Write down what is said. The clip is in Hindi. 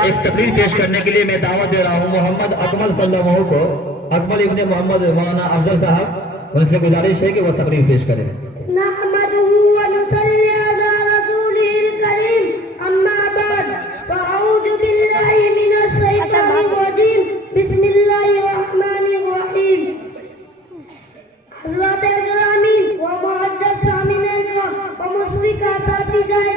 एक तकरीर पेश करने के लिए मैं दावत दे रहा हूँ मोहम्मद अकमल सल्लल्लाहु को, अकमल इब्ने मोहम्मद मौलाना अफजल साहब, उनसे गुजारिश है कि वो तकरीर पेश करें। नहमदुहु व नुसल्ली अला रसूलिहिल करीम, अम्मा बाद, फअऊज़ु बिल्लाहि मिनश शैतानिर रजीम, बिस्मिल्लाहिर रहमानिर रहीम। हज़रत गिरामी व मुअज़्ज़ज़ सामिनीन व मुशरिका साथी जाए